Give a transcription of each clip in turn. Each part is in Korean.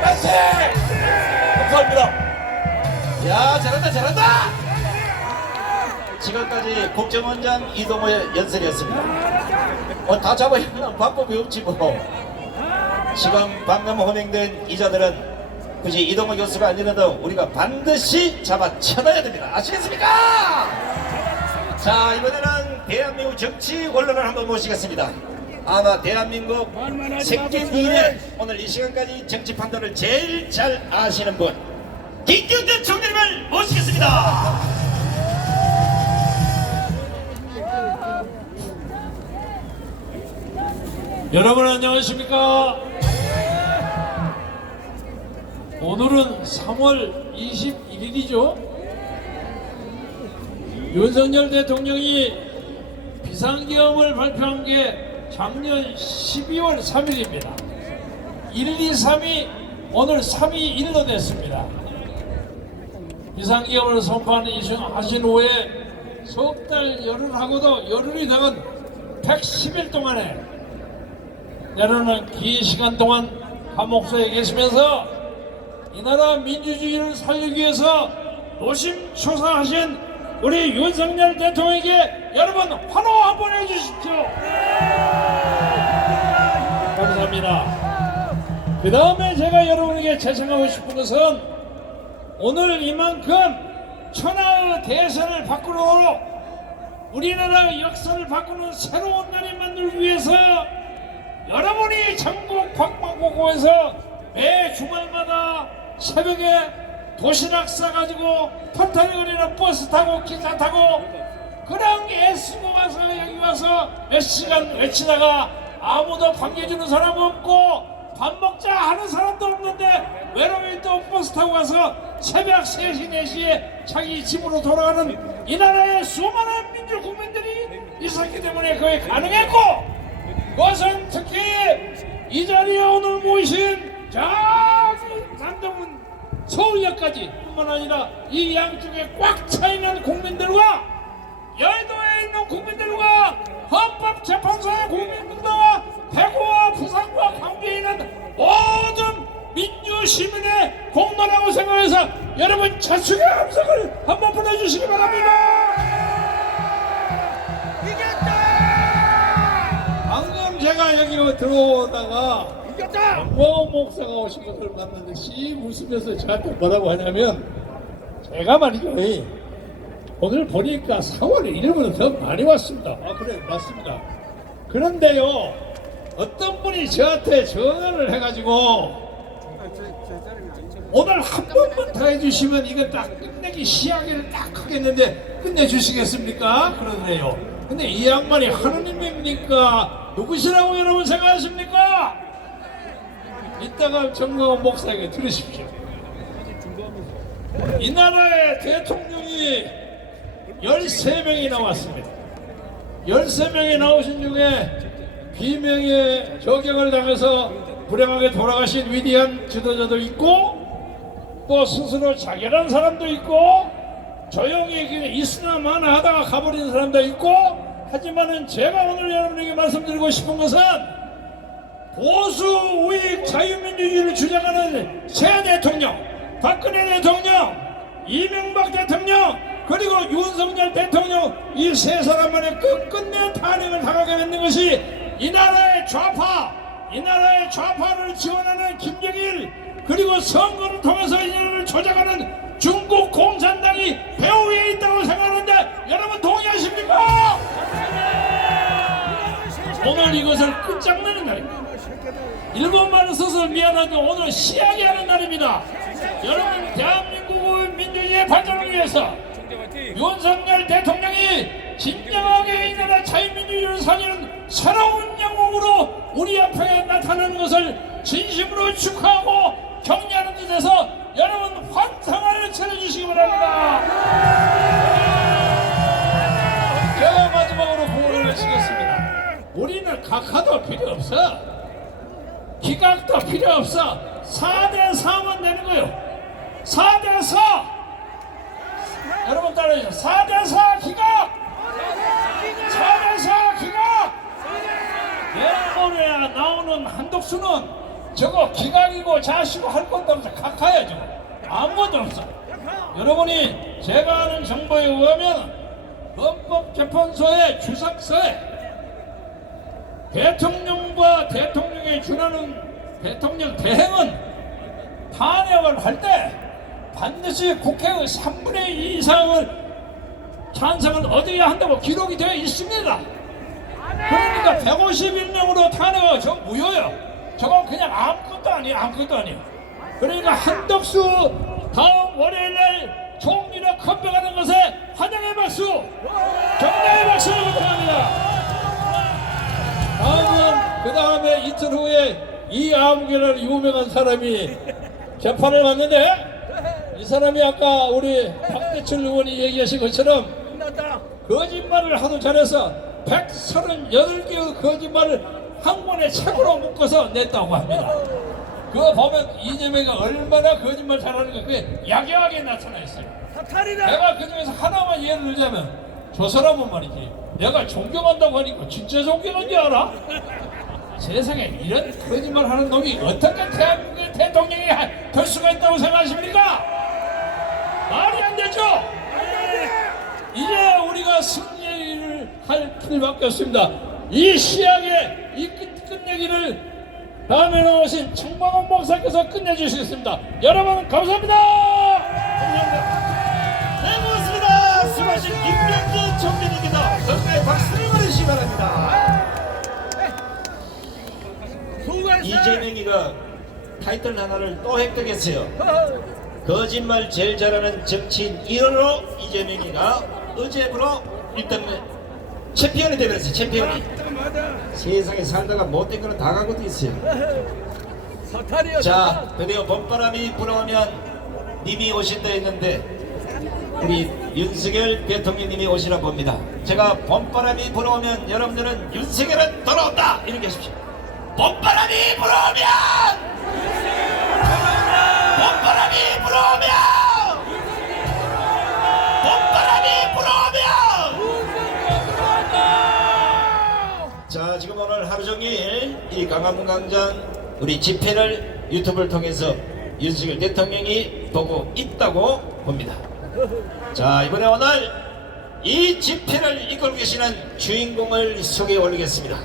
만세! 감사합니다. 야, 잘한다, 잘한다! 지금까지 국정원장 이동호의 연설이었습니다. 다 잡아야 하는 방법이 없지 뭐. 지금 방금 호명된 이자들은 굳이 이동호 교수가 아니라도 우리가 반드시 잡아쳐놔야 됩니다. 아시겠습니까? 자, 이번에는 대한민국 정치 원론을 한번 모시겠습니다. 아마 대한민국 생긴 이래 오늘 이 시간까지 정치 판단을 제일 잘 아시는 분 김경준 총장님을 모시겠습니다. 여러분 안녕하십니까? 오늘은 3월 21일이죠. 윤석열 대통령이 비상계엄을 발표한 게 작년 12월 3일입니다. 1, 2, 3이 오늘 3이 1로 됐습니다. 비상계엄을 선포하신 후에 석 달 열흘하고도 열흘이 넘은 110일 동안에 때로는 긴 시간 동안 감옥소에 계시면서 이 나라 민주주의를 살리기 위해서 노심초사하신 우리 윤석열 대통령에게 여러분 환호 한번 해주십시오. 감사합니다. 그 다음에 제가 여러분에게 제청하고 싶은 것은 오늘 이만큼 천하의 대세를 바꾸러 우리나라의 역사를 바꾸는 새로운 날을 만들기 위해서 여러분이 전국 방방곡곡에서 매 주말마다 새벽에 도시락 싸가지고 턴턴거리는 버스 타고 기차 타고 그냥 애쓰고 가서 여기 와서 몇 시간 외치다가 아무도 반겨주는 사람 없고 밥 먹자 하는 사람도 없는데 외로이 또 버스 타고 가서 새벽 3시 4시에 자기 집으로 돌아가는 이 나라의 수많은 민주 국민들이 있었기 때문에 그게 가능했고 그것은 특히 이 자리에 오늘 모이신 저기 남대문 서울역까지 뿐만 아니라 이 양쪽에 꽉 차있는 국민들과 여의도에 있는 국민들과 헌법재판소의 국민들과 대구와 부산과 광주에 있는 모든 민주시민의 공로라고 생각해서 여러분 자축의 함성을 한번 보내주시기 바랍니다. 방금 제가 여기 들어오다가 정모 목사가 오신 것을 봤는데 씩 웃으면서 저한테 뭐라고 하냐면 제가 말이죠 오늘 보니까 4월 1일보다 더 많이 왔습니다. 아 그래 맞습니다. 그런데요 어떤 분이 저한테 전화를 해가지고 오늘 한 번만 더 해주시면 이거 딱 끝내기 시야기를 딱 하겠는데 끝내주시겠습니까? 그러네요. 근데 이 양반이 하느님입니까? 누구시라고 여러분 생각하십니까? 이따가 정광훈 목사에게 들으십시오. 이 나라의 대통령이 13명이 나왔습니다. 13명이 나오신 중에 비명의 저격을 당해서 불행하게 돌아가신 위대한 지도자도 있고 또 스스로 자결한 사람도 있고 조용히 그냥 있으나 마나 하다가 가버린 사람도 있고 하지만은 제가 오늘 여러분에게 말씀드리고 싶은 것은 보수 우익 자유민주주의를 주장하는 새 대통령 박근혜 대통령 이명박 대통령 그리고 윤석열 대통령 이 세 사람만의 끝끝내 탄핵을 당하게 만든 것이 이 나라의 좌파를 지원하는 김정일 그리고 선거를 통해서 이 나라를 조작하는 중국 공산당이 배후 위에 있다고 생각하는데 여러분 동의하십니까? 오늘 이것을 끝장내는 날입니다. 일본말을 써서 미안하지만 오늘 시야기하는 날입니다. 여러분 대한민국의 민주주의의 발전을 위해서 윤석열 대통령이 진정하게 이 나라 자유민주주의를 살리는 새로운 영웅으로 우리 앞에 나타나는 것을 진심으로 축하하고 격려하는 뜻에서 여러분 환상을 차려주시기 바랍니다. 제가 마지막으로 구호를 외치겠습니다. 우리는 각하도 필요 없어. 기각도 필요 없어. 4대4만 되는 거예요. 4대4 여러분 따라해주세요. 4대4 기각 4대4 기각 내 노래 나오는 한독수는 저거 기강이고 자시고 할 것도 없어. 각하야 저거. 아무것도 없어. 여러분이 제가 아는 정보에 의하면 헌법재판소의 주석서에 대통령과 대통령에 준하는 대통령 대행은 탄핵을 할 때 반드시 국회의 3분의 2 이상을 찬성을 얻어야 한다고 기록이 되어 있습니다. 그러니까 151명으로 탄핵은 저 무효예요. 저건 그냥 아무것도 아니에요. 아무것도 아니에요. 그러니까 한덕수 다음 월요일날 총리로 컨백하는 것에 환영의 박수, 경례의 박수 부탁합니다. 다음은 그 다음에 이틀 후에 이아무개라는 유명한 사람이 재판을 받는데, 이 사람이 아까 우리 박대출 의원이 얘기하신 것처럼 거짓말을 하도 잘해서 138개의 거짓말을 한 권의 책으로 묶어서 냈다고 합니다. 그거 보면 이재명이 얼마나 거짓말 잘하는가 그게 약약하게 나타나 있어요. 내가 그 중에서 하나만 예를 들자면, 저 사람은 말이지, 내가 존경한다고 하니까 진짜 존경한지 알아? 세상에 이런 거짓말 하는 놈이 어떻게 대한민국의 대통령이 될 수가 있다고 생각하십니까? 말이 안 되죠? 이제 우리가 승리를 할 길밖에 없습니다. 이 시약의 이 끝내기를 다음에 나오신 청광원 목사께서 끝내주시겠습니다. 여러분 감사합니다. 감사합니다. 네, 고맙습니다. 수고하신 김병준 총리님입니다. 덕분에 박수를 보내시기 바랍니다. 이재명이가 타이틀 하나를 또 획득했어요. 거짓말 제일 잘하는 정치인 1호로 이재명이가 어제부로 일단 챔피언이 되면서 챔피언이 세상에 살다가 못된 거는 다 가고도 있어요. 자, 드디어 봄바람이 불어오면 님이 오신다 했는데 우리 윤석열 대통령님이 오시나 봅니다. 제가 봄바람이 불어오면 여러분들은 윤석열은 돌아온다 이렇게 하십시오. 봄바람이 불어오면, 봄바람이 불어오면, 봄바람이 불어오면. 자, 지금 오늘 하루 종일 이 강화문 광장 우리 집회를 유튜브를 통해서 윤석열 대통령이 보고 있다고 봅니다. 자, 이번에 오늘 이 집회를 이끌고 계시는 주인공을 소개해 올리겠습니다.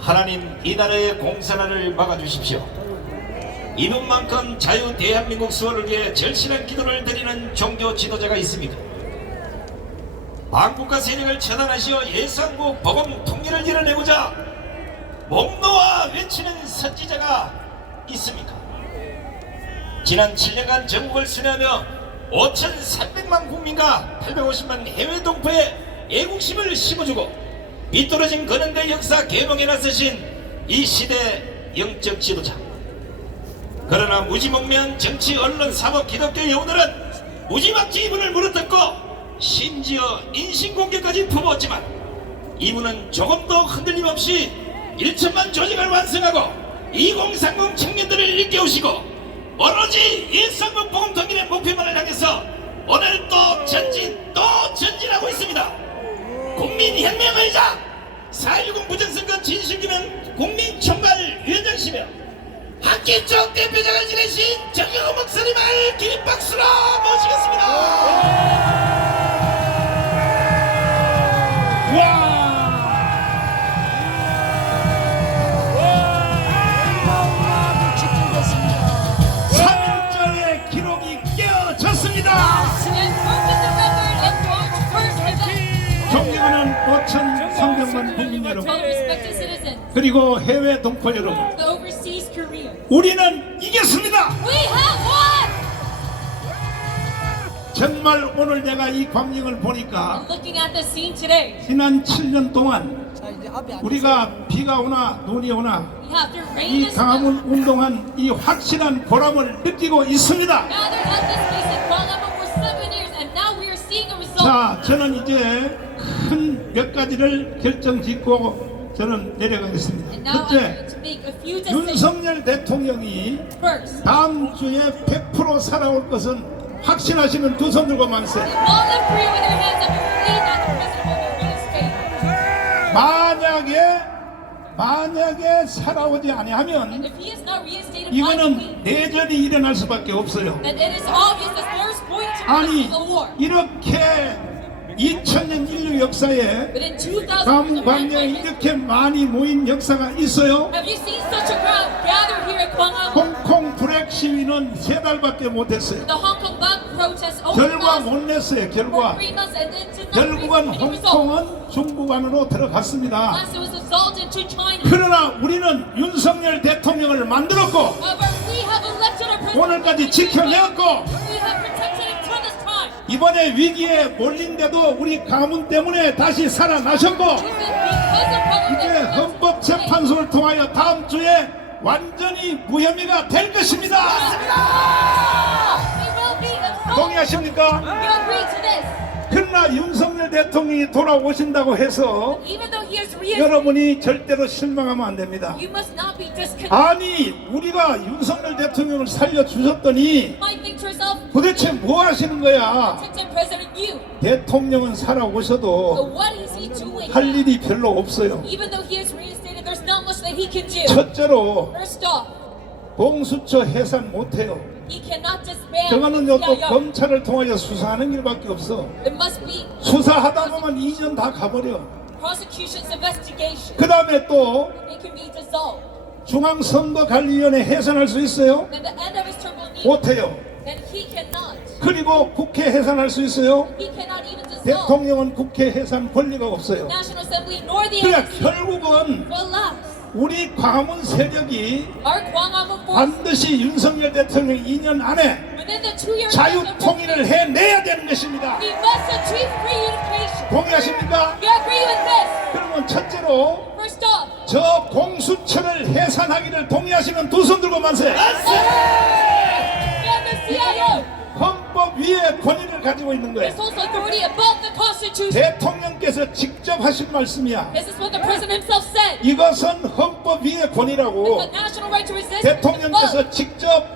하나님, 이 나라의 공산화를 막아주십시오. 이분만큼 자유 대한민국 수호를 위해 절실한 기도를 드리는 종교 지도자가 있습니다. 반국가 세력을 처단하시어 예산국 복음 통일을 이뤄내고자 몸 놓아 외치는 선지자가 있습니다. 지난 7년간 전국을 순회하며 5,300만 국민과 850만 해외 동포의 애국심을 심어주고 비뚤어진 근현대 역사 개봉에 나서신 이 시대 영적 지도자. 그러나 무지몽매한 정치, 언론, 사법, 기독교 영웅들은 무지막지 이분을 물어뜯고 심지어 인신공격까지 품었지만 이분은 조금도 흔들림 없이 1천만 조직을 완성하고 2030 청년들을 일깨우시고 오로지 예산국 복음통일의 목표만을 향해서 오늘 또 전진하고 있습니다. 국민혁명의자 4.10 부정선거 진실규명 국민총괄위원장이시며 학기 쪽 대표장을 지내신 정영호 목사님을 기립박수로 모시겠습니다. 와! 3일전의 기록이 깨어졌습니다. 존경하는 5,300만 국민 여러분, 그리고 해외 동포 여러분, 우리는 이겼습니다. 정말 오늘 내가 이 광경을 보니까 지난 7년 동안 우리가 비가 오나 눈이 오나 이 강화문 운동한 이 확실한 보람을 느끼고 있습니다. 자, 저는 이제 큰 몇 가지를 결정짓고 저는 내려가겠습니다. 첫째, 윤석열 대통령이 다음 주에 100% 살아올 것은 확신하시면 두 손 들고 만세. 만약에 살아오지 아니하면 If he is not reinstated by the 이거는 queen, 내전이 일어날 수밖에 없어요. then it is obvious that there's going to be 아니 a war. 이렇게 2000년 인류 역사에 Within 2,000 years of 감방에 mankind, 이렇게 많이 모인 역사가 있어요. have you seen such a crowd gathered here at Gwanghwamun? 홍콩 불핵 시위는 3달밖에 못했어요. The Hong Kong Black protest only 결과 lasted 못 냈어요. for 결과 3 months and then did not 결국은 reach any result. 홍콩은 중국 안으로 들어갔습니다. Unless it was dissolved into China. 그러나 우리는 윤석열 대통령을 만들었고 However, we have elected our president. 오늘까지 지켜내었고 We have protected him till this time. 이번에 위기에 몰린데도 우리 가문 때문에 다시 살아나셨고 Because of 이제 public 헌법재판소를 통하여 다음 주에 완전히 무혐의가 될 것입니다. we will be absolved. 동의하십니까? You agree to this. 그러나 윤석열 대통령이 돌아오신다고 해서 Even though he is reinstated, 여러분이 절대로 실망하면 안 됩니다. you must not be discontented. 아니 우리가 윤석열 대통령을 살려주셨더니 Might think to yourself, 도대체 뭐 하시는 거야? protected President Yu. 대통령은 But 살아오셔도 what is he doing? 할 일이 별로 없어요. Even though he is reinstated, there's not much that he can do. 첫째로 First off, 공수처 해산 못해요. he cannot disband 그거는요 또 CIA. 검찰을 통하여 수사하는 길밖에 없어. There must be 수사하다 보면 2년 다 가버려. prosecution's investigation. 그 다음에 또 It can be dissolved. 중앙선거관리위원회 해산할 수 있어요? At the end of his term will need, 못해요. then he cannot. 그리고 국회 해산할 수 있어요? He cannot even dissolve 대통령은 국회 해산 권리가 없어요. National Assembly nor the 그러니까 ANC. 결국은 Relax. 우리 광화문 세력이 Our Gwanghwamun force 반드시 윤석열 대통령 2년 안에 within the 2 years 자유 of the 통일을 해내야 되는 것입니다. we must achieve free unification. 동의하십니까? You agree with this? 그러면 첫째로 First off, 저 공수처를 해산하기를 동의하시면 두 손 들고 만세. and the CIO 헌법 위에 권위를 가지고 있는 거예요. is also authority above the Constitution. 대통령께서 직접 하신 말씀이야. This is what the president himself said. 이것은 헌법 위의 The 권위라고 national right to resist is above 대통령께서 직접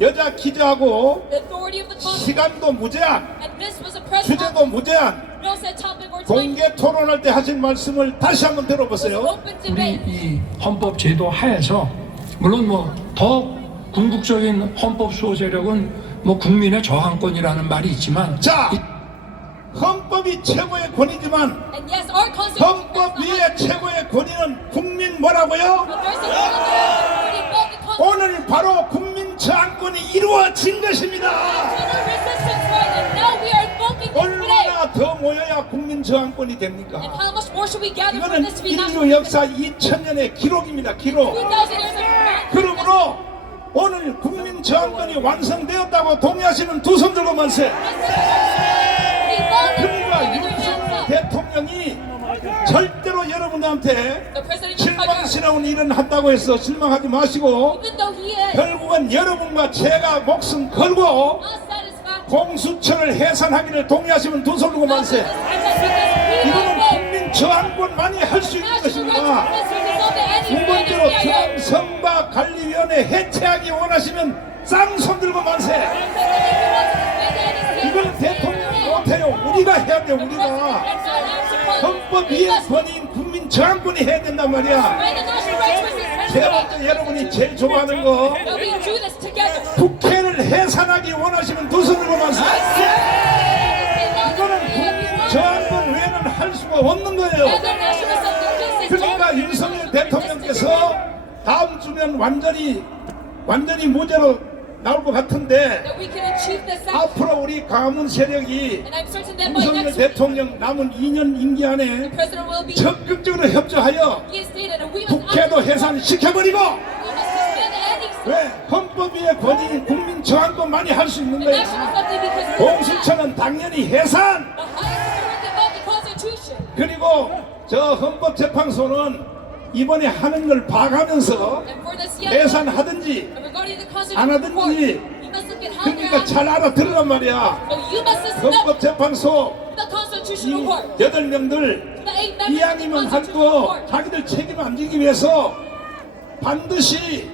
여자 기자하고 the authority of the Constitution. 시간도 무제한, And this was a press 주제도 conference. 무제한, No set topic or time. 공개 토론할 때 하신 말씀을 다시 한번 It was 들어보세요. open 우리 debate. 이 헌법 제도 하에서 물론 뭐 더 궁극적인 헌법 수호 세력은 뭐 국민의 저항권이라는 말이 있지만 자, 헌법이 최고의 권위지만 And yes, our Constitution 헌법 is the 위의 highest. 최고의 권위는 국민 뭐라고요? But there's authority above the Constitution. 오늘 바로 국민 저항권이 이루어진 것입니다. General resistance right, and now we are invoking this today. 얼마나 더 모여야 국민 저항권이 And 됩니까? how much more should we gather for 이거는 this to be national? 인류 역사 2000년의 기록입니다. 기록. 2,000 years of man. 그러므로 오늘 국민 저항권이 완성되었다고 동의하시는 두 손 들고 만세. 그러니까 윤석열 대통령이 절대로 여러분들한테 The president 실망스러운 일은 한다고 해서 실망하지 마시고 even though he is 결국은 여러분과 제가 목숨 걸고 not satisfied, 공수처를 해산하기를 동의하시면 두 손 들고 만세. 이거는 국민 저항권만이 할 수 있는 것입니다. 두 번째로 중앙선거관리위원회 해체하기 원하시면 쌍손 들고 만세. 이건 대통령이 못해요. 우리가 해야 돼. 우리가 헌법 위의 권위인 국민 저항권이 해야 된단 말이야. 세 번째 여러분이 제일 좋아하는 거 국회를 해산하기 원하시면 두 손 들고 만세. 이거는 국민 저항권 외에는 할 수가 없는 거예요. 그러니까 윤석열 대통령께서 다음 주면 완전히 무죄로 나올 것 같은데 앞으로 우리 광화문 세력이 윤석열 대통령 남은 2년 임기 안에 적극적으로 협조하여 국회도 해산시켜버리고 왜 헌법 위의 권위인 국민 저항권 많이 할 수 있는 거예요. 공수처는 당연히 해산. 그리고 저 헌법재판소는 이번에 하는 걸 봐가면서 해산하든지 안 하든지 그러니까 잘 알아들으란 말이야. 헌법재판소 이 8명들 이왕이면 하고 자기들 책임 안 지기 위해서 반드시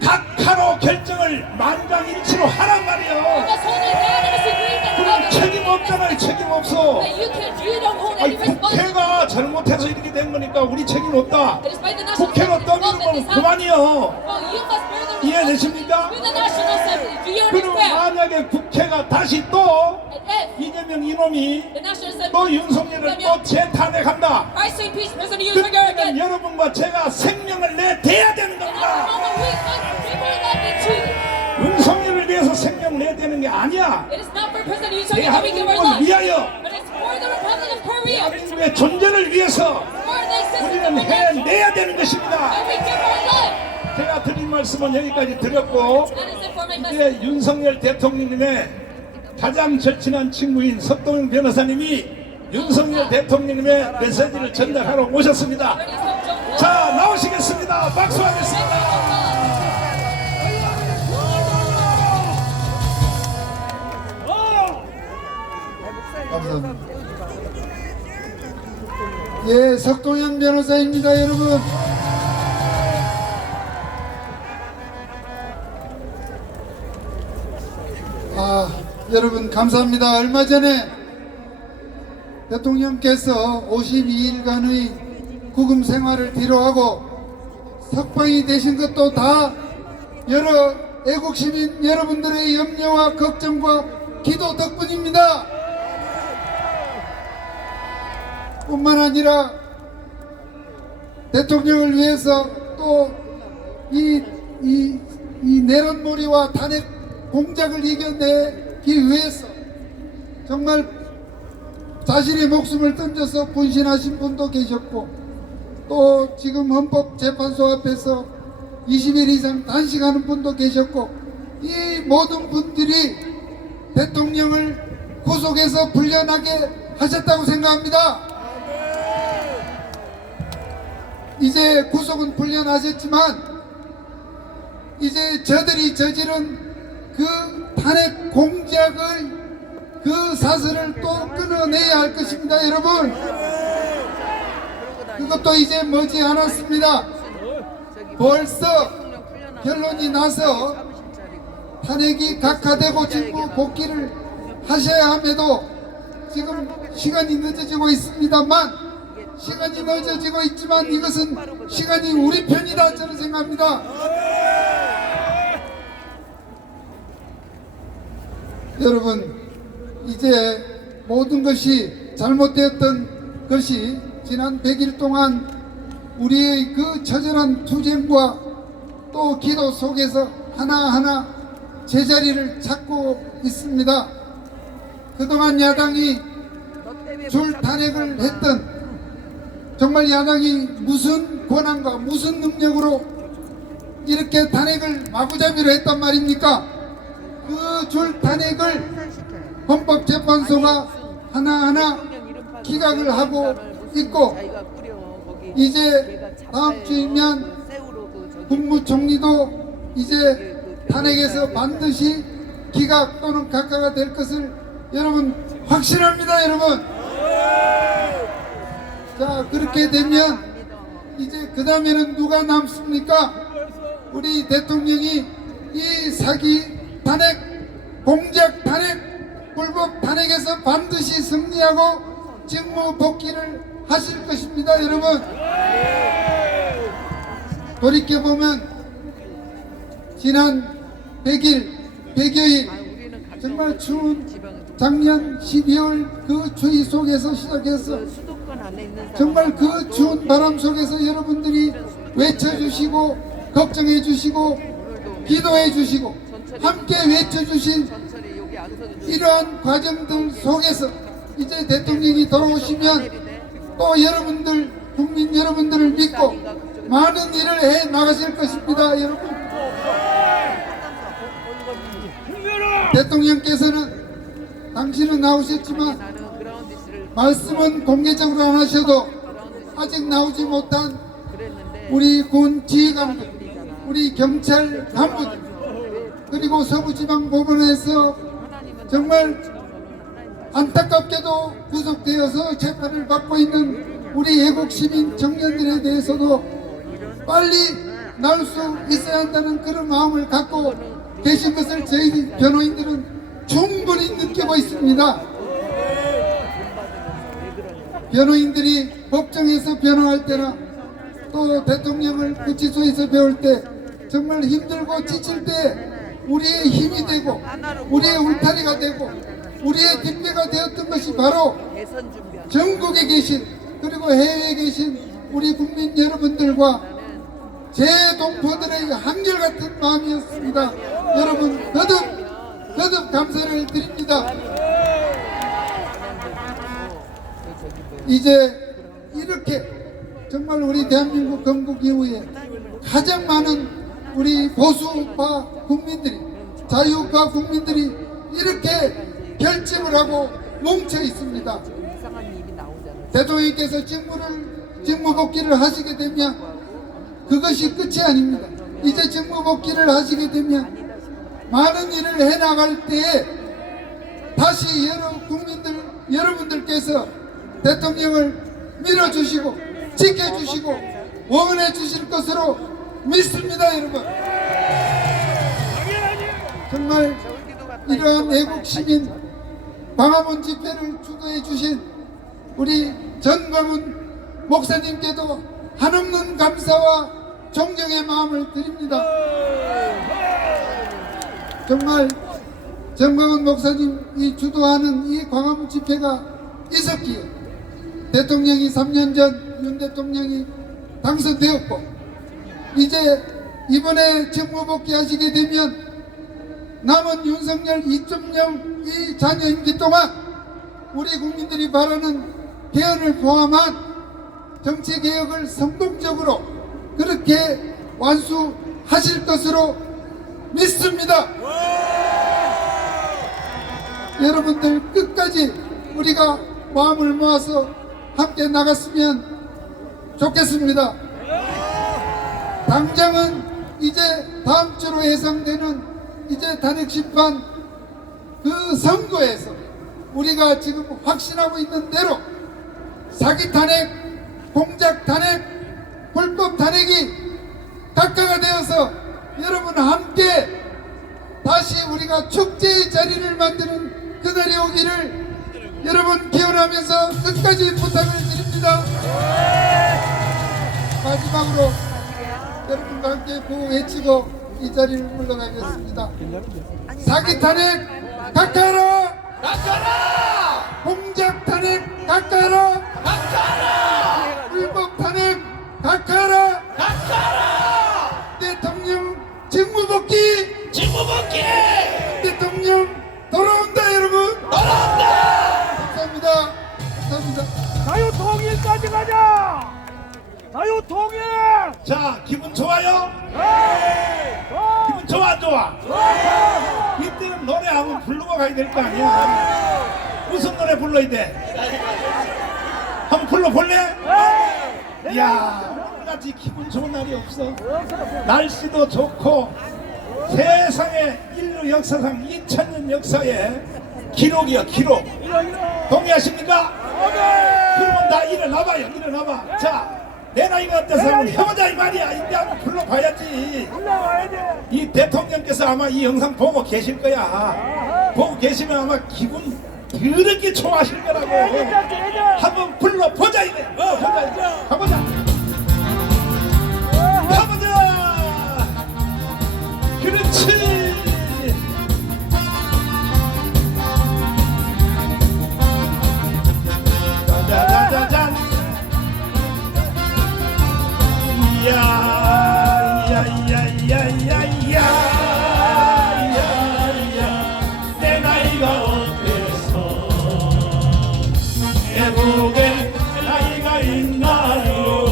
각 극하로 결정을 만장일치로 하란 말이요. must hold it unanimously agreed that 그럼 책임 없잖아요. 책임 없어. you don't hold 아니, any responsibility. 국회가 잘못해서 이렇게 된 거니까 우리 책임 없다. It is by the National 국회로 Assembly's fault that 떠미는 this 건 happened. 그만이요. Well, you must bear the 이해되십니까? with the National Assembly. Do you 그럼 understand? 만약에 국회가 다시 또 And if 이재명 이놈이 the National Assembly 또 윤석열을 또 재탄핵한다. I say impeach President Yoon Suk-yeol 그때는 again. 여러분과 제가 생명을 내대야 되는 And at the 겁니다. moment we must give our life to. 윤석열을 위해서 생명 내야 되는 게 아니야. It is not for President Yoon Suk-yeol that we give our 대한민국을 life, 위하여, but it's for the Republic of Korea. 대한민국의 존재를 위해서 For the existence 우리는 of the nation. 해내야 되는 것입니다. And we give our life. 제가 드린 말씀은 여기까지 드렸고, That is it for my message. 이제 윤석열 대통령님의 가장 절친한 친구인 석동영 변호사님이 윤석열 대통령님의 메시지를 전달하러 오셨습니다. Ladies and gentlemen, 자, 나오시겠습니다. 박수하겠습니다. 감사합니다. 예, 석동현 변호사입니다, 여러분. 여러분 감사합니다. 얼마 전에 대통령께서 52일간의 구금 생활을 뒤로하고 석방이 되신 것도 다 여러 애국 시민 여러분들의 염려와 걱정과 기도 덕분입니다. 뿐만 아니라 대통령을 위해서 또 이 내란몰이와 탄핵 공작을 이겨내기 위해서 정말 자신의 목숨을 던져서 분신하신 분도 계셨고, 또 지금 헌법재판소 앞에서 20일 이상 단식하는 분도 계셨고, 이 모든 분들이 대통령을 구속해서 풀려나게 하셨다고 생각합니다. 이제 구속은 풀려나셨지만 이제 저들이 저지른 그 탄핵 공작을 그 사슬을 또 끊어내야 할 것입니다. 여러분, 그것도 이제 머지 않았습니다. 벌써 결론이 나서 탄핵이 각하되고 직무 복귀를 하셔야 함에도 지금 시간이 늦어지고 있습니다만, 시간이 늦어지고 있지만 이것은 시간이 우리 편이다 저는 생각합니다. 여러분, 이제 모든 것이 잘못되었던 것이 지난 100일 동안 우리의 그 처절한 투쟁과 또 기도 속에서 하나하나 제자리를 찾고 있습니다. 그동안 야당이 줄 탄핵을 했던, 정말 야당이 무슨 권한과 무슨 능력으로 이렇게 탄핵을 마구잡이로 했단 말입니까? 그 줄 탄핵을 헌법재판소가 하나하나 기각을 하고 있고, 이제 다음 주이면 국무총리도 이제 탄핵에서 반드시 기각 또는 각하가 될 것을 여러분 확신합니다. 여러분, 자, 그렇게 되면 이제 그 다음에는 누가 남습니까? 우리 대통령이 이 사기 탄핵, 공작 탄핵, 불법 탄핵에서 반드시 승리하고 직무 복귀를 하실 것입니다. 여러분, 돌이켜보면 지난 100여일 정말 추운 작년 12월 그 추위 속에서 시작해서 정말 그 추운 바람 속에서 여러분들이 외쳐주시고 걱정해주시고 기도해주시고 함께 외쳐주신 이러한 과정들 속에서 이제 대통령이 돌아오시면 또 여러분들, 국민 여러분들을 믿고 많은 일을 해 나가실 것입니다. 여러분, 대통령께서는 당신은 나오셨지만 말씀은 공개적으로 안 하셔도 아직 나오지 못한 우리 군 지휘관들, 우리 경찰 간부들, 그리고 서부지방법원에서 정말 안타깝게도 구속되어서 재판을 받고 있는 우리 애국 시민 청년들에 대해서도 빨리 나올 수 있어야 한다는 그런 마음을 갖고 계신 것을 저희 변호인들은 충분히 느끼고 있습니다. 변호인들이 법정에서 변호할 때나 또 대통령을 구치소에서 배울 때 정말 힘들고 지칠 때 우리의 힘이 되고 우리의 울타리가 되고 우리의 뒷배가 되었던 것이 바로 전국에 계신 그리고 해외에 계신 우리 국민 여러분들과 제 동포들의 한결같은 마음이었습니다. 여러분 거듭 감사를 드립니다. 이제 이렇게 정말 우리 대한민국 건국 이후에 가장 많은 우리 보수파 국민들이 자유파 국민들이 이렇게 결집을 하고 뭉쳐 있습니다. 대통령께서 직무 복귀를 하시게 되면 그것이 끝이 아닙니다. 이제 직무 복귀를 하시게 되면 많은 일을 해나갈 때에 다시 여러분들께서 대통령을 밀어주시고 지켜주시고 응원해 주실 것으로 믿습니다. 여러분 정말 이러한 애국 시민 광화문 집회를 주도해 주신 우리 전광훈 목사님께도 한없는 감사와 존경의 마음을 드립니다. 정말 전광훈 목사님이 주도하는 이 광화문 집회가 있었기에 대통령이 3년 전 윤 대통령이 당선되었고 이제 이번에 직무 복귀하시게 되면 남은 윤석열 2.0 이 잔여 임기 동안 우리 국민들이 바라는 개헌을 포함한 정치개혁을 성공적으로 그렇게 완수하실 것으로 믿습니다. 여러분들 끝까지 우리가 마음을 모아서 함께 나갔으면 좋겠습니다. 당장은 이제 다음 주로 예상되는 이제 탄핵심판 그 선거에서 우리가 지금 확신하고 있는 대로 사기 탄핵, 공작 탄핵, 불법 탄핵이 각각가 되어서 여러분 함께 다시 우리가 축제의 자리를 만드는 그날이 오기를 여러분 기원하면서 끝까지 부탁을 드립니다. 마지막으로 여러분과 함께 구호 외치고 이 자리를 물러가겠습니다. 사기 탄핵 각하라! 각하라! 공작 탄핵 각하라! 각하라! 불법 탄핵 각하라! 각하라! 대통령 직무복귀! 직무복귀! 대통령 돌아온다 여러분! 돌아온다! 감사합니다. 감사합니다. 자유 통일까지 가자. 자유 통일. 자, 기분 좋아요? 기분 좋아 안 좋아? 이때는 노래 한번 부르고 가야 될 거 아니야? 무슨 노래 불러야 돼? 한번 불러볼래? 이야, 오늘같이 기분 좋은 날이 없어. 날씨도 좋고 세상의 인류 역사상 2000년 역사에 기록이야 기록. 동의하십니까? 그러면 다 일어나봐요. 일어나봐. 자, 내 나이가 어때서 한번 해보자 이 말이야. 이때 한번 불러봐야지. 이 대통령께서 아마 이 영상 보고 계실 거야. 보고 계시면 아마 기분 더럽게 좋아하실 거라고. 한번 불러보자 이제. 보자 이제. 가보자. 가보자. 그렇지. 짜자자잔. 야야야야야야야야 내 나이가 어때서 애국에 나이가 있나요?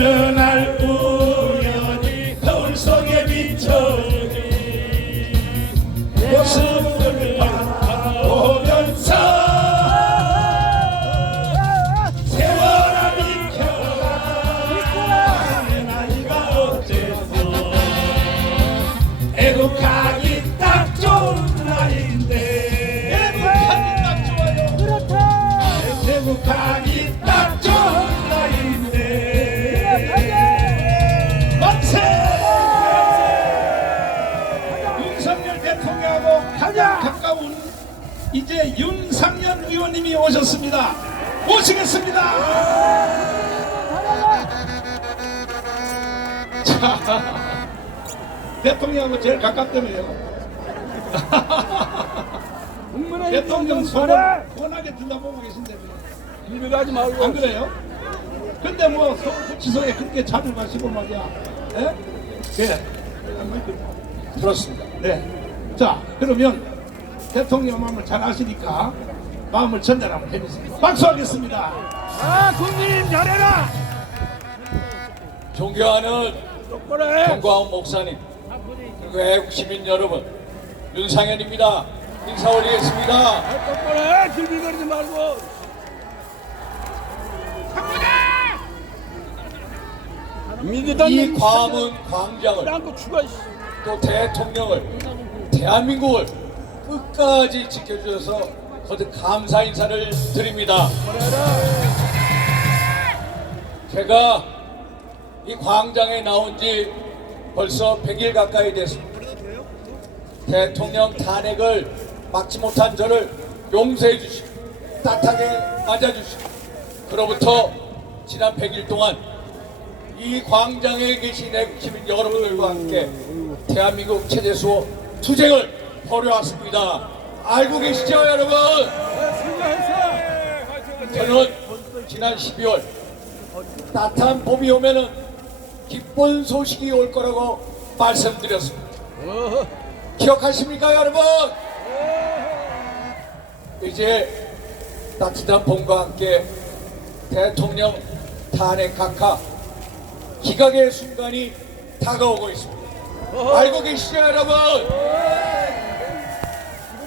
어느 날 우연히 거울 속에 비춰진 모습을 바라보면서 세월아 비켜라 내 나이가 어째서 애국하기 딱 좋은 나이인데 애국하기 딱 좋아요 애국하기 딱 좋은 나이인데 만세! 윤석열 대통령하고 가장 가까운 이제 윤상현 의원님이 오셨습니다. 모시겠습니다. 자, 대통령하고 제일 가깝다며요. 대통령 손을 원하게 들다보고 계신다며. 일비가지 말고. 안 그래요? 근데 뭐 서울구치소에 그렇게 자주 가시고 말이야. 예? 네. 그렇습니다. 네. 자, 그러면 대통령 마음을 잘 아시니까 마음을 전달 한번 해주세요. 박수하겠습니다. 아, 국민 잘해라. 존경하는 똑바로 해. 정광훈 목사님, 그리고 애국 시민 여러분, 윤상현입니다. 인사 올리겠습니다. 똑바로 해. 길비거리지 말고. 이 광화문 광장을 땅고 추가. 또 대통령을 대한민국을 끝까지 지켜주셔서 거듭 감사 인사를 드립니다. 제가 이 광장에 나온 지 벌써 100일 가까이 됐습니다. 대통령 탄핵을 막지 못한 저를 용서해 주시고 따뜻하게 맞아주시고 그로부터 지난 100일 동안 이 광장에 계신 애국시민 여러분들과 함께 대한민국 체제수호 투쟁을 벌여왔습니다. 알고 계시죠, 여러분? 저는 지난 12월 따뜻한 봄이 오면은 기쁜 소식이 올 거라고 말씀드렸습니다. 기억하십니까, 여러분? 이제 따뜻한 봄과 함께 대통령 탄핵 각하 기각의 순간이 다가오고 있습니다. 알고 계시죠, 여러분?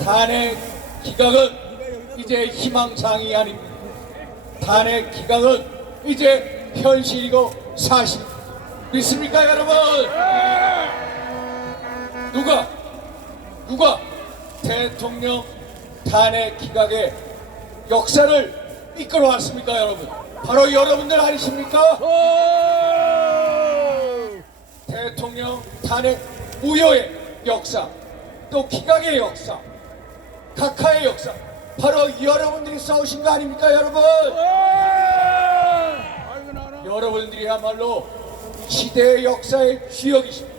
탄핵 기각은 이제 희망사항이 아닙니다. 탄핵 기각은 이제 현실이고 사실. 믿습니까, 여러분? 누가 대통령 탄핵 기각의 역사를 이끌어왔습니까, 여러분? 바로 여러분들 아니십니까? 대통령 탄핵 무효의 역사, 또 기각의 역사, 각하의 역사, 바로 여러분들이 싸우신 거 아닙니까, 여러분? 여러분들이야말로 시대의 역사의 주역이십니다.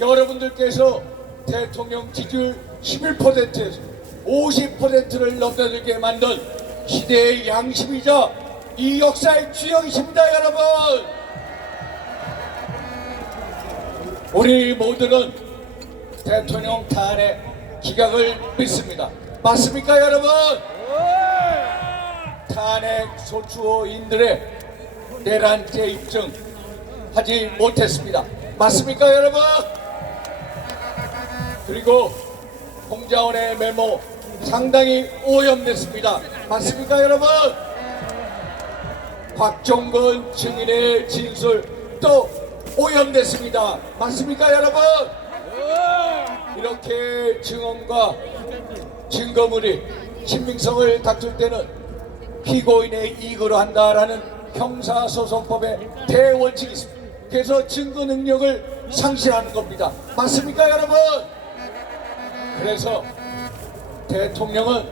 여러분들께서 대통령 지지율 11%에서 50%를 넘나들게 만든 시대의 양심이자 이 역사의 주역이십니다, 여러분. 우리 모두는 대통령 탄핵 기각을 믿습니다. 맞습니까, 여러분? 탄핵 소추호인들의 내란죄 입증하지 못했습니다. 맞습니까, 여러분? 그리고 홍자원의 메모 상당히 오염됐습니다. 맞습니까, 여러분? 곽종건 증인의 진술 또 오염됐습니다. 맞습니까, 여러분? 이렇게 증언과 증거물이 신빙성을 다툴 때는 피고인의 이익으로 한다라는 형사소송법의 대원칙이 있습니다. 그래서 증거 능력을 상실하는 겁니다. 맞습니까, 여러분? 그래서 대통령은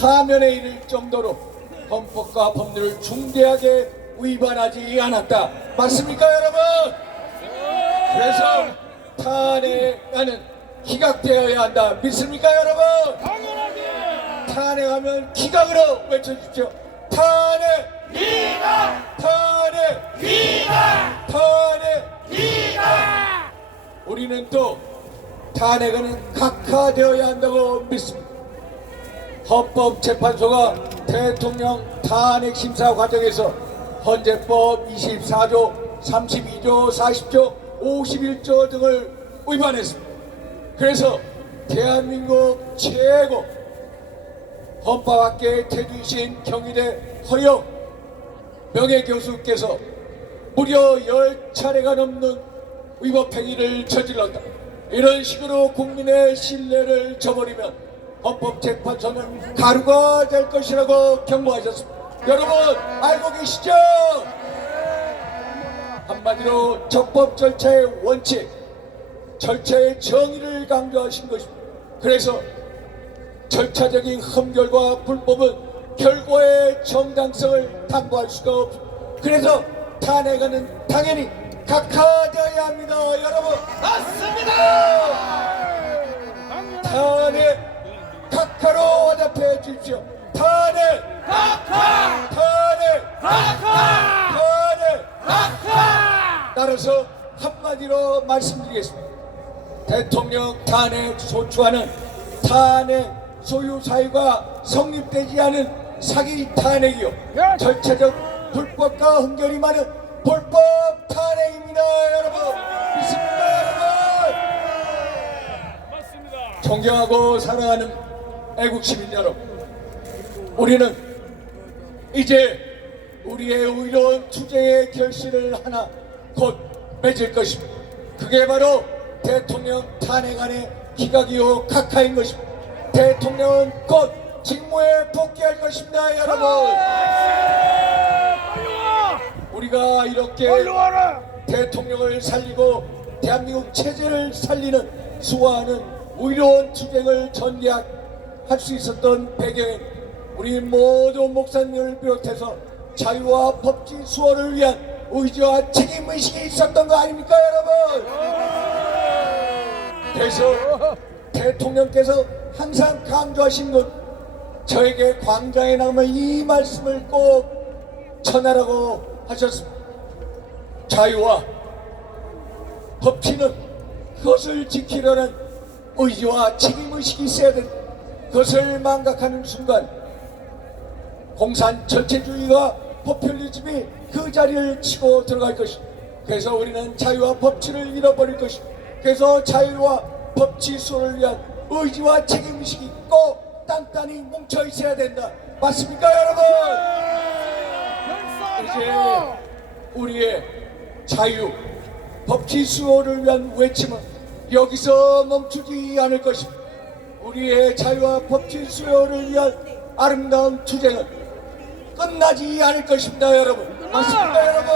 파면에 이를 정도로 헌법과 법률을 중대하게 위반하지 않았다. 맞습니까, 여러분? 그래서 탄핵하는 기각되어야 한다. 믿습니까, 여러분? 탄핵하면 기각으로 외쳐주십시오. 탄핵! 기각! 탄핵! 기각! 탄핵! 기각! 우리는 또 탄핵은 각하되어야 한다고 믿습니다. 헌법재판소가 대통령 탄핵 심사 과정에서 헌재법 24조 32조, 40조, 51조 등을 위반했습니다. 그래서 대한민국 최고 헌법학계 태주이신 경희대 허영 명예교수께서 무려 10차례가 넘는 위법 행위를 저질렀다. 이런 식으로 국민의 신뢰를 저버리면 헌법재판소는 가루가 될 것이라고 경고하셨습니다. 여러분 알고 계시죠? 한마디로 적법 절차의 원칙, 절차의 정의를 강조하신 것입니다. 그래서 절차적인 흠결과 불법은 결과의 정당성을 담보할 수가 없습니다. 그래서 탄핵은 당연히 각하되어야 합니다. 여러분 맞습니다. 탄핵 각하로 화답해 주십시오. 탄핵 각하, 탄핵 각하, 탄핵 각하. 따라서 한마디로 말씀드리겠습니다. 대통령 탄핵 소추하는 탄핵 소유 사유가 성립되지 않은 사기 탄핵이요, 절차적 불법과 흠결이 많은 불법 탄핵입니다. 여러분 믿습니까? 여러분 존경하고 사랑하는 애국 시민 여러분, 우리는 이제 우리의 의로운 투쟁의 결실을 하나 곧 맺을 것입니다. 그게 바로 대통령 탄핵안의 기각이요 각하인 것입니다. 대통령은 곧 직무에 복귀할 것입니다. 여러분 우리가 이렇게 대통령을 살리고 대한민국 체제를 살리는 수호하는 의로운 투쟁을 전개할 수 있었던 배경엔 우리 모두 목사님을 비롯해서 자유와 법치 수호를 위한 의지와 책임의식이 있었던 거 아닙니까 여러분? 그래서 대통령께서 항상 강조하신 것, 저에게 광장에 나오면 이 말씀을 꼭 전하라고 하셨습니다. 자유와 법치는 그것을 지키려는 의지와 책임의식이 있어야 된다. 그것을 망각하는 순간 공산 전체주의와 포퓰리즘이 그 자리를 치고 들어갈 것입니다. 그래서 우리는 자유와 법치를 잃어버릴 것입니다. 그래서 자유와 법치 수호를 위한 의지와 책임의식이 꼭 단단히 뭉쳐 있어야 된다. 맞습니까 여러분? 이제 우리의 자유, 법치 수호를 위한 외침은 여기서 멈추지 않을 것입니다. 우리의 자유와 법치 수호를 위한 아름다운 투쟁은 끝나지 않을 것입니다. 여러분 맞습니까 여러분?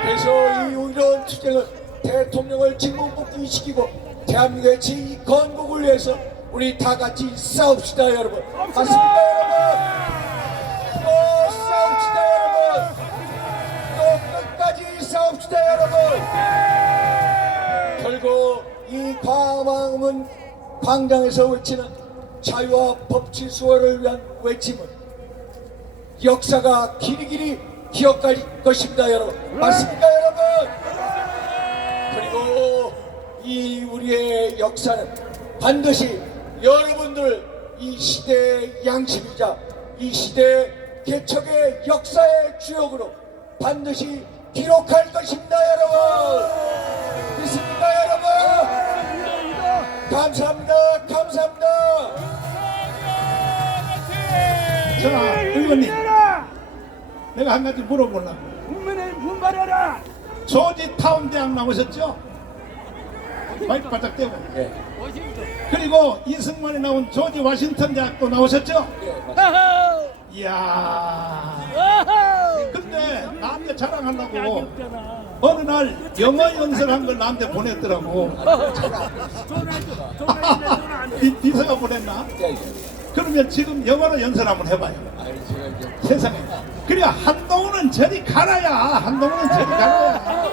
그래서 이 의로운 투쟁은 대통령을 직무복귀시키고 대한민국의 제2건국을 위해서 우리 다 같이 싸웁시다 여러분. 맞습니까 여러분? 또 싸웁시다 여러분. 또 끝까지 싸웁시다 여러분. 결국 이 광화문 광장에서 외치는 자유와 법치 수호를 위한 외침은 역사가 길이길이 기억할 것입니다 여러분. 맞습니까 여러분? 그리고 이 우리의 역사는 반드시 여러분들 이 시대의 양심이자 이 시대 개척의 역사의 주역으로 반드시 기록할 것입니다 여러분. 믿습니까 여러분? 감사합니다. 감사합니다. 자 의원님, 내가 한 가지 물어보려고. 국민의 분발해라. 조지 타운 대학 나오셨죠? 마이크 바짝 떼고. 예. 그리고 이승만이 나온 조지 워싱턴 대학도 나오셨죠? 하하. 이야. 하하. 근데 나한테 자랑하려고 어느 날 영어 연설한 걸 나한테 보냈더라고. 비서가 보냈나? 그러면 지금 영어로 연설 한번 해봐요. 세상에. 그래야 한동훈은 저리 가라야. 한동훈은 저리 가라야.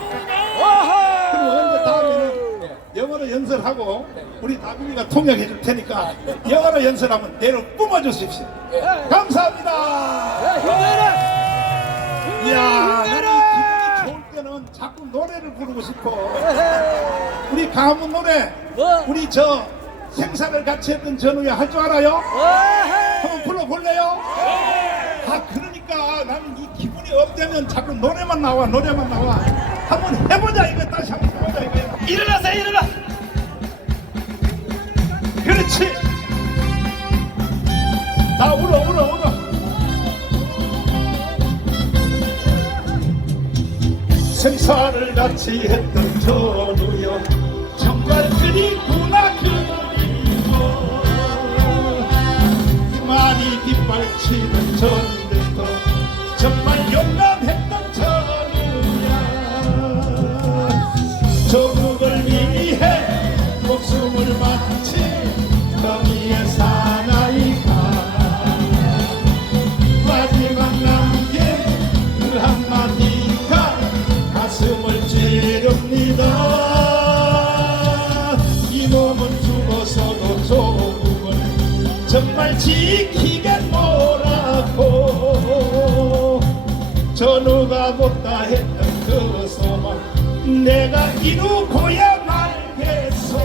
그리고 언제 다음에는 영어로 연설하고 우리 다빈이가 통역해 줄 테니까 영어로 연설하면 내로 뿜어주십시오. 감사합니다. 이야, 나는 기분이 좋을 때는 자꾸 노래를 부르고 싶어. 우리 가문 노래, 우리 저 생사를 같이 했던 전우에 할 줄 알아요? 한번 불러볼래요? 아, 그러니까 나는 이 기분이 힘이 없다면 자꾸 노래만 나와 한번 해보자 이거 다시 한번 해보자 이거. 일어나세요, 일어나. 그렇지. 다 울어. 생사를 같이 했던 전우여 정말 그리구나 그리고 많이 빗발치는 전쟁터 정말 용감했던 전우야 조국을 위해 목숨을 바친 정의의 사나이가 마지막 남긴 그 한마디가 가슴을 찌릅니다. 이 몸은 죽어서도 조국을 정말 지키겠노라고 전우가 못다 했던 그 소망 내가 이루고야 말겠소.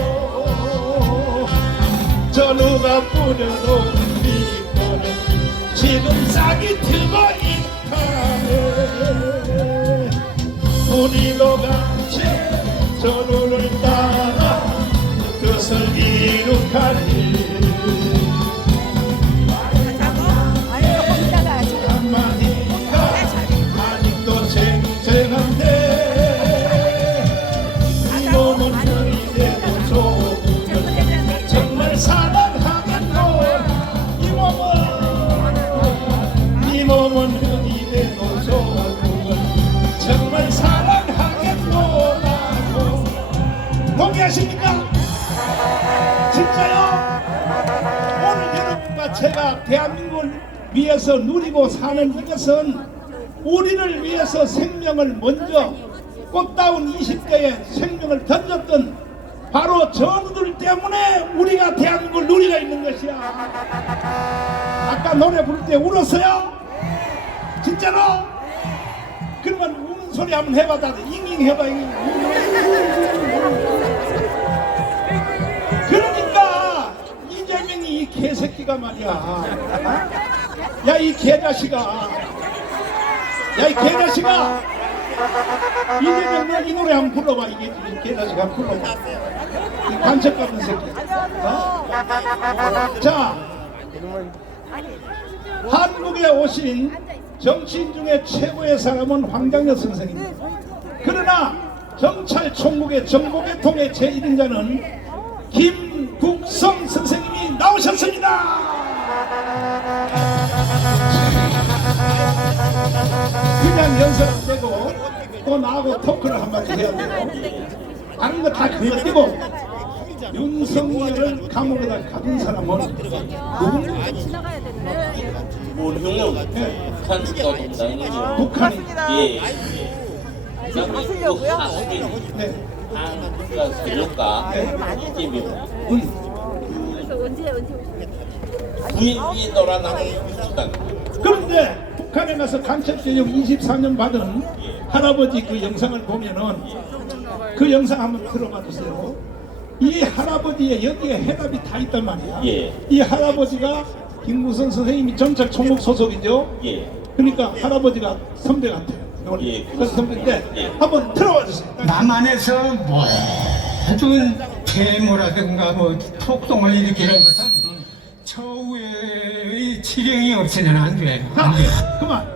전우가 뿌려놓은 빛보는 지금 싹이 트고 있다네. 우리도 같이 전우를 따라 그것을 이룩하리. 한마디가 아직도 쟁쟁한데 이 몸은 흐리대도 조국을 정말 사랑하겠노. 이 몸은 흐리대도 조국을 정말 사랑하겠노라고. 동의하십니까? 진짜요? 오늘 여러분과 제가 대한민국을 위해서 누리고 사는 이것은 우리를 위해서 생명을 먼저 꽃다운 20대에 생명을 던졌던 바로 전우들 때문에 우리가 대한민국을 누리고 있는 것이야. 아까 노래 부를 때 울었어요? 진짜로? 그러면 우는 소리 한번 해봐. 다들 잉잉 해봐. 잉잉. 그러니까 이재명이 이 개새끼가 말이야. 야 이 개자식아, 이재명 너 이 노래 한번 불러봐. 이게 이 개자식 한번 불러봐. 이 간첩 같은 새끼. 자, 한국에 오신 정치인 중에 최고의 사람은 황장엽 선생입니다. 그러나 경찰 총국의 정보계통의 제1인자는 김국성 선생님이 나오셨습니다. 그냥 연설 안 되고 또 나하고 토크를 한마디 해야 돼요. 다른 거 다 건너뛰고 윤석열을 감옥에다 가둔 사람은 누굽니까? 모르는 북한 국가입니다. 북한이. 예. 가시려고요? 네. 한국과 세력과 이재명 부인이 놀아나는 수단. 그런데 북한에 가서 간첩개혁 24년 받은 할아버지 그 영상을 보면은 그 영상 한번 들어봐 주세요. 이 할아버지의 여기에 해답이 다 있단 말이야. 예. 이 할아버지가 김구성 선생님이 정책 총국 소속이죠. 예. 그러니까 할아버지가 선배 같아요. 예. 그 선배인데 예. 한번 들어봐 주세요. 남한에서 모든 데모라든가 뭐 폭동을 일으키는 것은 저위의 지령이 없으면 안 돼. 자, 그만.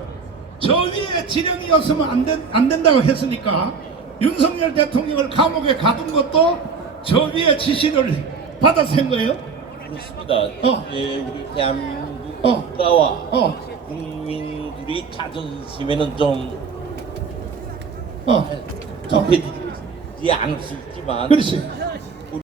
저 위에 지령이 없으면 안 된다고 했으니까 윤석열 대통령을 감옥에 가둔 것도 저 위에 지시를 받아서 한 거예요? 그렇습니다. 예, 우리 대한민국 국가와 국민들이 자존심에는 좀 좁혀지지 않을 수 있지만 그렇지.